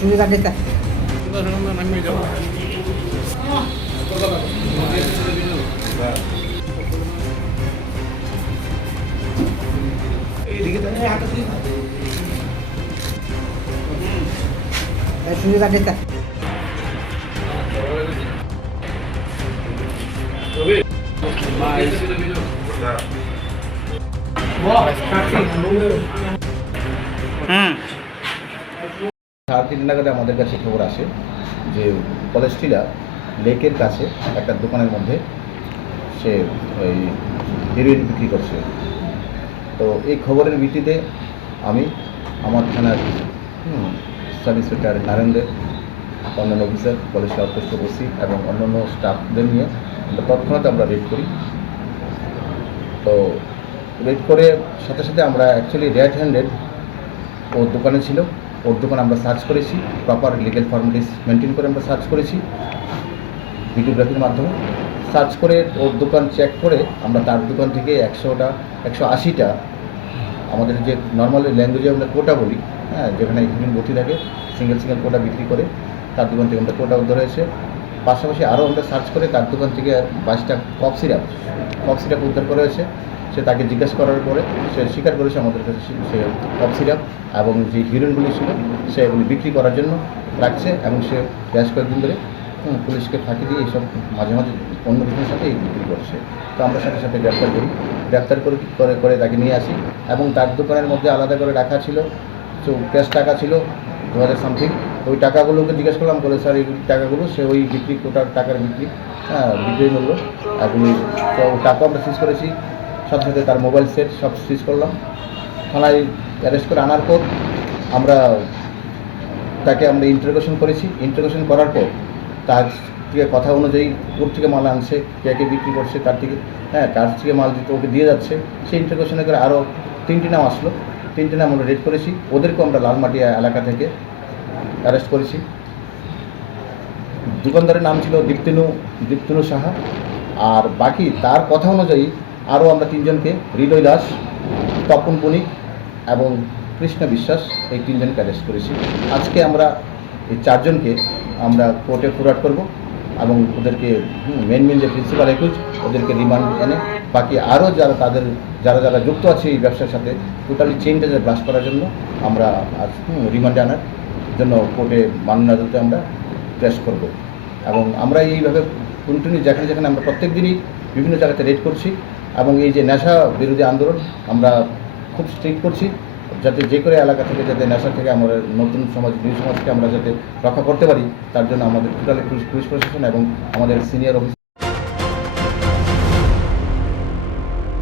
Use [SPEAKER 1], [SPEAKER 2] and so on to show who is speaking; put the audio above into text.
[SPEAKER 1] সুবিধা নিতে সুবিধা নিতে
[SPEAKER 2] হুম
[SPEAKER 3] সাড়ে তিন নাগাদ আমাদের কাছে খবর আসে যে কলেজটিলা লেকের কাছে একটা দোকানের মধ্যে সে ওই হিরোইন বিক্রি করছে। তো এই খবরের ভিত্তিতে আমি আমার থানার সাব ইন্সপেক্টর নারেন্দ্র অন্যান্য অফিসার কলেজ অধ্যক্ষ ওসি এবং অন্যান্য স্টাফদের নিয়ে তৎক্ষণাৎ আমরা রেড করি। তো রেড করে সাথে সাথে আমরা অ্যাকচুয়ালি রেড হ্যান্ডেড ওর দোকানে ছিল। ওর দোকান আমরা সার্চ করেছি। প্রপার লিগেল ফর্মালিটিস মেনটেন করে আমরা সার্চ করেছি ভিডিওগ্রাফির মাধ্যমে। সার্চ করে ওর দোকান চেক করে আমরা তার দোকান থেকে একশোটা, একশো আশিটা আমাদের যে নর্মাল ল্যাঙ্গুয়েজে আমরা কোটা বলি হ্যাঁ যেখানে হিউম্যান ভর্তি থাকে সিঙ্গেল সিঙ্গেল কোটা বিক্রি করে তার দোকান থেকে আমরা কোটা উদ্ধার হয়েছে। পাশাপাশি আরও আমরা সার্চ করে তার দোকান থেকে বাইশটা কফ সিরাপ কফ সিরাপ উদ্ধার করা হয়েছে। সে তাকে জিজ্ঞাসা করার পরে সে স্বীকার করেছে আমাদের কাছে সে- কফ সিরাপ এবং যে হিরোইনগুলি ছিল, সে এগুলি বিক্রি করার জন্য রাখছে এবং সে বেশ কয়েকদিন ধরে পুলিশকে ফাঁকি দিয়ে এইসব মাঝে মাঝে অন্য কিছুর সাথে এই বিক্রি করছে। তো আমরা সাথে সাথে গ্রেপ্তার করি। গ্রেপ্তার করে করে করে তাকে নিয়ে আসি এবং তার দোকানের মধ্যে আলাদা করে রাখা ছিল। তো ক্যাশ টাকা ছিল দু হাজার সামথিং ওই টাকাগুলোকে জিজ্ঞেস করলাম, বলে, স্যার, এই টাকাগুলো সে ওই বিক্রি কোটার টাকার বিক্রি হ্যাঁ বিক্রি মূল্য। এগুলি তো টাকা আমরা সিজ করেছি। সাথে সাথে তার মোবাইল সেট সব সিজ করলাম। থানায় অ্যারেস্ট করে আনার পর আমরা তাকে আমরা ইন্টারোগেশন করেছি। ইন্টারোগেশন করার পর তার থেকে কথা অনুযায়ী কোর থেকে মাল আনছে, কে বিক্রি করছে তার থেকে। হ্যাঁ কার থেকে মাল দিতে ওকে দিয়ে যাচ্ছে, সেই ইন্টারোগেশনে করে আরও তিনটি নাম আসলো। তিনটি নাম আমরা রেড করেছি। ওদেরকেও আমরা লালমাটিয়া এলাকা থেকে অ্যারেস্ট করেছি। দোকানদারের নাম ছিল দীপ্তিনু দীপ্তিনু সাহা। আর বাকি তার কথা অনুযায়ী আরও আমরা তিনজনকে হৃদয় দাস, তপন বণিক এবং কৃষ্ণ বিশ্বাস এই তিনজনকে অ্যারেস্ট করেছি। আজকে আমরা এই চারজনকে আমরা কোর্টে ফরওয়ার্ড করব এবং ওদেরকে মেন মেন যে প্রিন্সিপাল একুজ ওদেরকে রিমান্ড এনে বাকি আরও যারা তাদের, যারা যারা যুক্ত আছে এই ব্যবসার সাথে টোটালি চেনটা ব্রাশ করার জন্য আমরা আজ রিমান্ডে আনার জন্য কোর্টে মান্য আদালতে আমরা প্রেস করব। এবং আমরা এইভাবে কন্টিনিউ যেখানে যেখানে আমরা প্রত্যেক দিনই বিভিন্ন জায়গাতে রেড করছি। এবং এই যে নেশা বিরোধী আন্দোলন আমরা খুব স্ট্রিক্ট করছি, যাতে যে করে এলাকা থেকে যাতে নেশা থেকে আমরা নতুন সমাজ নিউ সমাজকে আমরা যাতে রক্ষা করতে পারি, তার জন্য আমাদের টোটালি পুলিশ পুলিশ প্রশাসন এবং আমাদের সিনিয়র অফিস